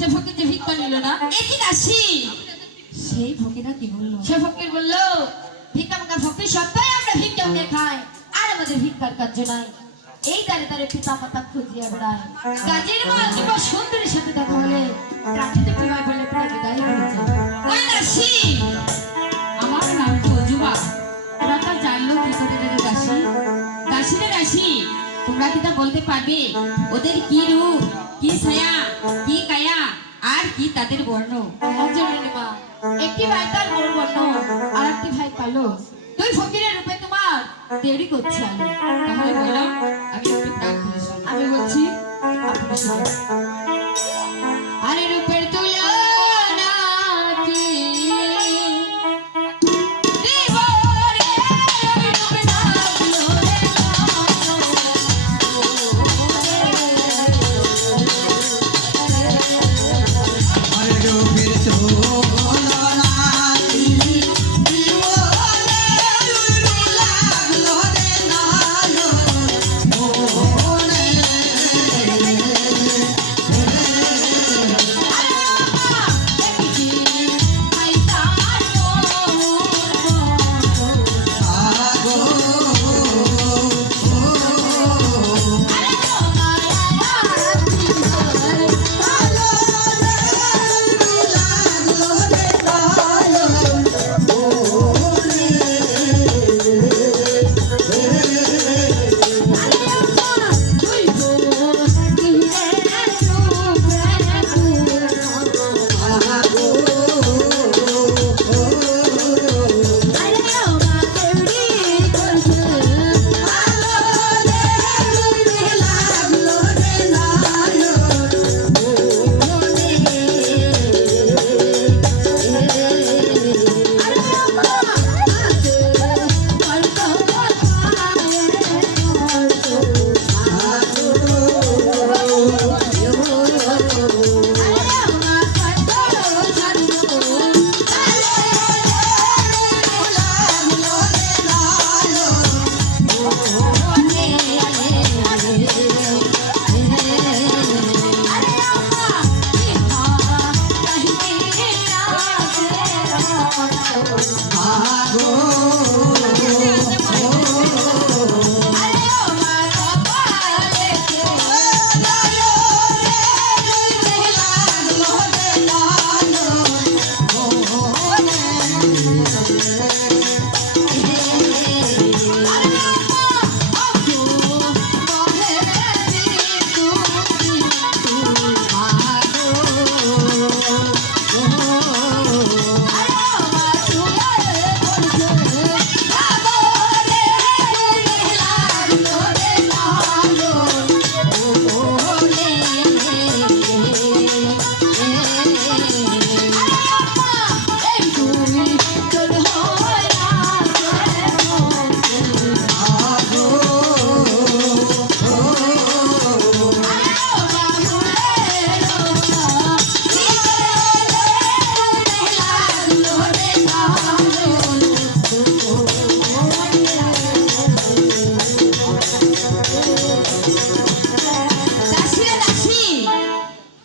সে ফকির যে ভিক্ষা নিল না একই দাসী সেই ফকিরা কি বলল? সে ফকির বলল ভিক্ষা মাঙ্গা ফকির সবাই আমরা ভিক্ষা নিয়ে খাই আর আমাদের ভিক্ষার কার্য নাই। এই দাঁড়ে দাঁড়ে পিতা মাতা খুঁজিয়া বেড়ায়। কাজের মা কিংবা সুন্দরীর সাথে দেখা হলে বিবাহ বলে প্রায় বিদায় হয়ে ওই দাসী আমার নাম তা জানলো কি করে রে দাসী দাসী রে দাসী তোমরা কি তা বলতে পারবে? ওদের কি রূপ? কি তাদের বর্ণ? একটি ভাই তার বড় বর্ণ আর একটি ভাই কালো। তুই ফকিরের রূপে তোমার দেরি করছে আমি। আমি বলছি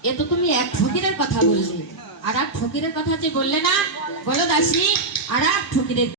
এ তো তুমি এক ফকিরের কথা বললে। আর এক ফকিরের কথা যে বললে না, বলো দাসী, আর এক ফকিরের